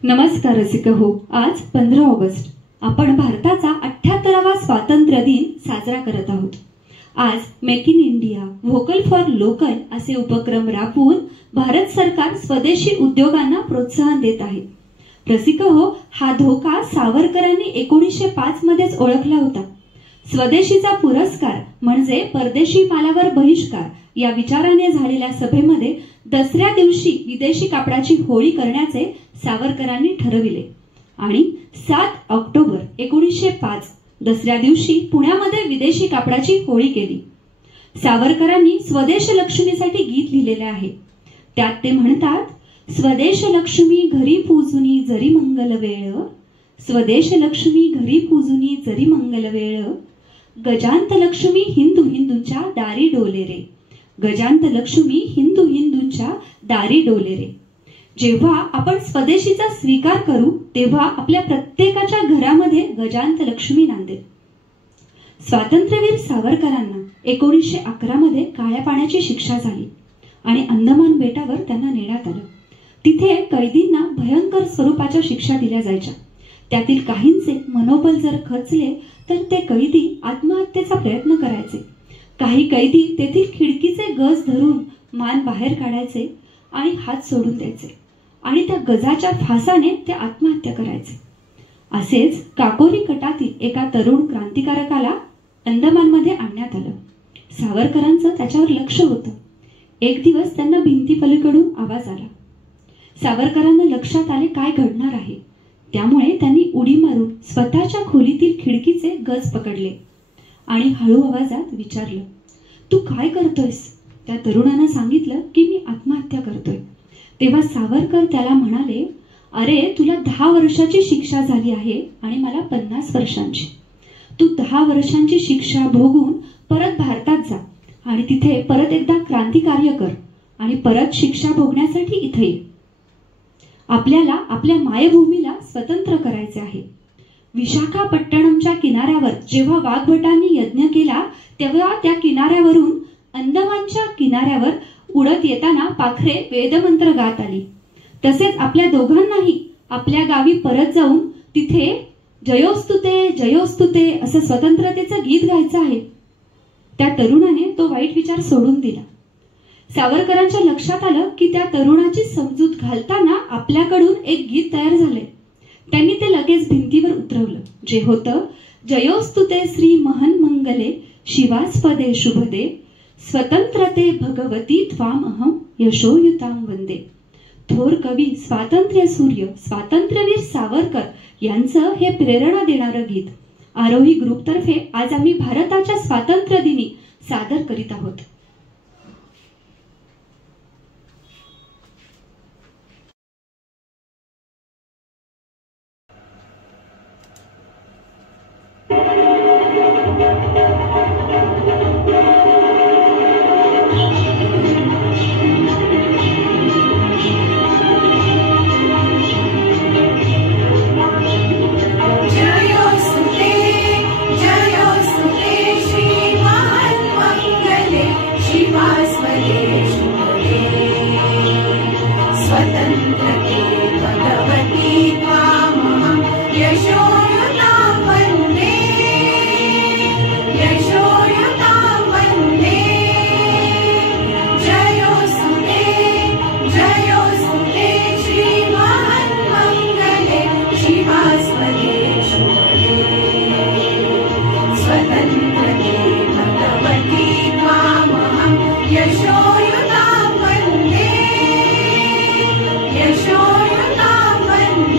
नमस्कार रसिकहो, आज 15 ऑगस्ट आपण भारताचा 78वा स्वातंत्र्य दिन साजरा करत आहोत। आज make in India, vocal for local असे उपक्रम राबवून भारत सरकार स्वदेशी उद्योगांना प्रोत्साहन देत आहे। रसिकहो, हा धोका सावरकरांनी 1905 मध्येच ओळखला होता। स्वदेशीचा पुरस्कार म्हणजे परदेशी मालावर बहिष्कार या विचाराने झालेल्या सभेमध्ये दसऱ्या दिवशी विदेशी कापडाची होळी करण्याचे सावरकरांनी ठरविले आणि 7 ऑक्टोबर 1905 दसऱ्या दिवशी पुण्यामध्ये विदेशी कापडाची होळी केली। सावरकरांनी स्वदेश लक्ष्मीसाठी गीत लिहिलेले आहे। त्यात ते म्हणतात, स्वदेश लक्ष्मी घरी पूजुनी जरी मंगल वेळ, स्वदेश लक्ष्मी घरी पूजुनी जरी मंगल वेळ, गजांत लक्ष्मी हिंदू हिंदूंच्या दारी डोले रे, गजांत लक्ष्मी हिंदू हिंदूंच्या दारी डोले रे। जेव्हा आपण स्वदेशीचा स्वीकार करू तेव्हा आपल्या प्रत्येकाच्या घरामध्ये गजांत लक्ष्मी नांदेल। स्वातंत्र्यवीर सावरकरांना 1911 मध्ये काळ्या पाण्याची शिक्षा झाली आणि अंदमान बेटावर त्यांना नेण्यात आलं। तिथे कैदींना भयंकर स्वरूपाच्या शिक्षा दिल्या जायच्या। त्यातील काहींचे मनोबल जर खचले तर ते कैदी आत्महत्येचा प्रयत्न करायचे। काही कैदी तेथील खिडकीचे गज धरून मान बाहेर काढायचे आणि हात सोडून द्यायचे आणि त्या गजाच्या फासाने ते आत्महत्या करायचे। असेच काकोरी कटातील एका तरुण क्रांतिकारकाला अंदमानमध्ये आणण्यात आलं। सावरकरांचं त्याच्यावर लक्ष होतं। एक दिवस त्यांना भिंतीपलीकडून आवाज आला। सावरकरांना लक्षात आले काय घडणार आहे। त्यामुळे त्यांनी उडी मारून स्वतःच्या खोलीतील खिडकीचे गज पकडले आणि हळू आवाजात विचारलं, तू काय करतोयस? त्या तरुणानं सांगितलं की मी आत्महत्या करतोय। तेव्हा सावरकर त्याला म्हणाले, अरे तुला 10 वर्षाची शिक्षा झाली आहे आणि मला 50 वर्षांची। तू 10 वर्षांची शिक्षा भोगून परत भारतात जा आणि तिथे परत एकदा क्रांतिकार्य कर आणि परत शिक्षा भोगण्यासाठी इथे ये। आपल्याला आपल्या मायभूमीला स्वतंत्र करायचे आहे। विशाखापट्टणमच्या किनाऱ्यावर जेव्हा वाघभटांनी यज्ञ केला तेव्हा त्या किनाऱ्यावरून अंदमानच्या किनाऱ्यावर उडत येताना पाखरे वेदमंत्र गात आली। तसेच आपल्या दोघांनाही आपल्या गावी परत जाऊन तिथे जयोस्तुते जयोस्तुते असं स्वतंत्रतेचं गीत गायचं आहे। त्या तरुणाने तो वाईट विचार सोडून दिला। सावरकरांच्या लक्षात आलं की त्या तरुणाची समजूत घालताना आपल्याकडून एक गीत तयार झाले। त्यांनी ते लगेच भिंतीवर उतरवलं, जे होतं, जयोस्तुते श्री महन मंगले शिवास्पदे शुभदे, स्वतंत्रते भगवती त्वामहं यशोयुतां वंदे। थोर कवी स्वातंत्र्य सूर्य स्वातंत्र्यवीर सावरकर यांचं हे प्रेरणा देणारं गीत आरोही ग्रुपतर्फे आज आम्ही भारताच्या स्वातंत्र्य दिनी सादर करीत आहोत। यशोयुतां वन्दे।